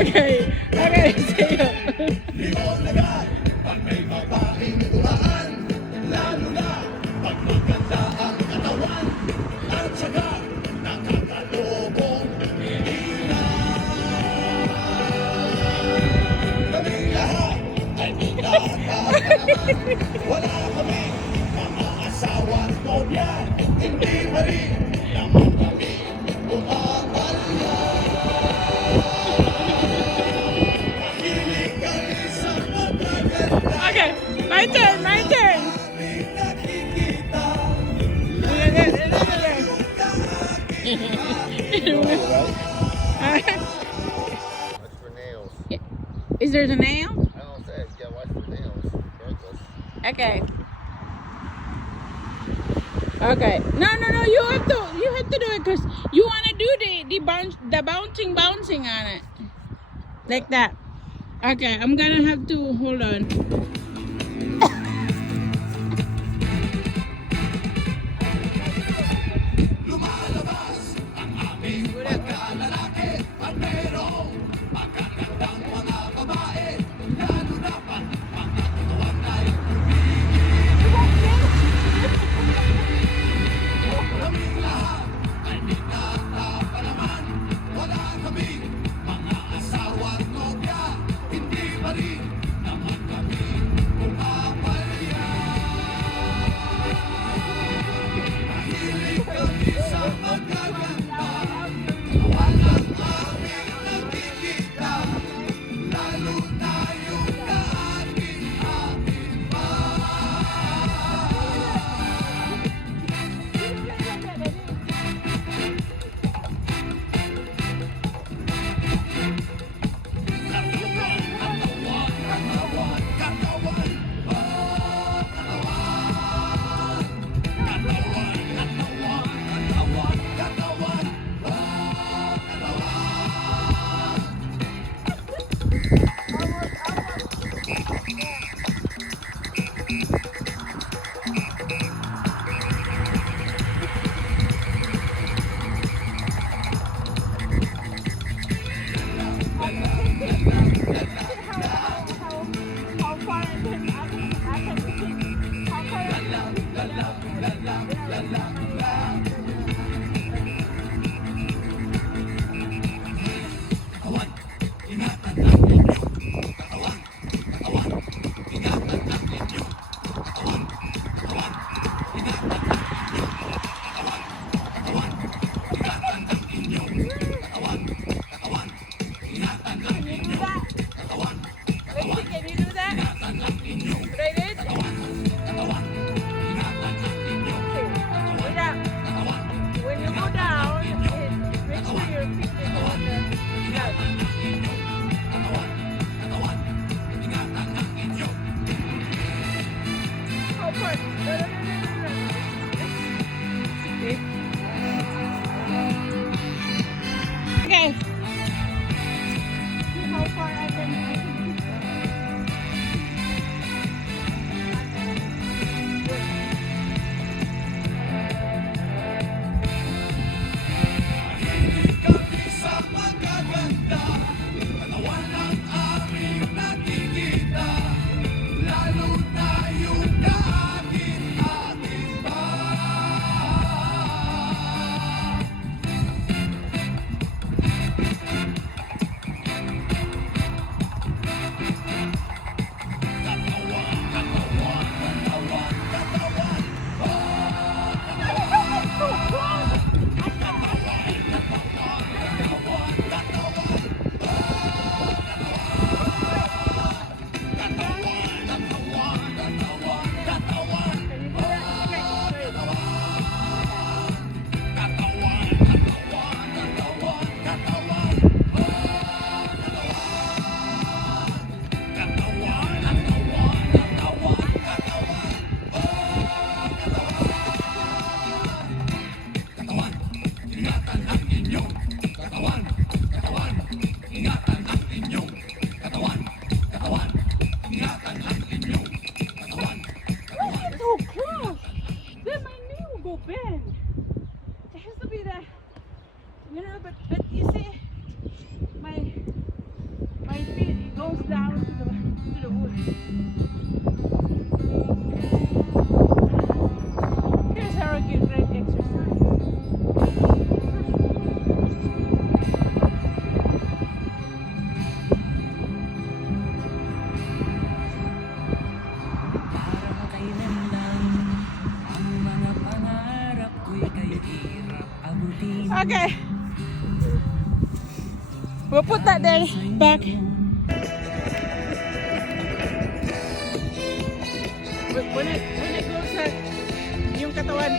Okay, okay, sige. Pag may babaeng duraan, lalo na pag maganda ang katawan at saka nakakalobong ina. Kaming lahat ay minahal. Wala kami mga asawa at nobya, hindi pa rin naman kami umakalya. Mahilig kami sa magaganda. Okay, my turn, my turn. Watch for nails. Is there a nail? I don't say, yeah, watch for nails. Regardless. Okay. Okay. No, no, no. You have to do it because you want to do the bouncing on it, like that. Okay. I'm gonna have to hold on. Lumalabas ang aming pagkalalaki at merong magagandang mga babae, lalo na pag mga katawan ay kaming lahat ay minatapalaman. Wala kaming mga asawa at nobya, hindi pa rin naman kami pumapalya. Mahilig kami sa magaganda, walang aming nakikita, lalo na yung kaating-ating pa. Can you do that? David? When you go down, make sure your feet is on the ground. Oh, good. No, no, no, no, no, no. Okay. See how far I can keep Mahilig kami sa magaganda, katawan ang aming nakikita, lalo na yung kaating-ating pa. Okay. We'll put that there back. When it goes like, yung katawan.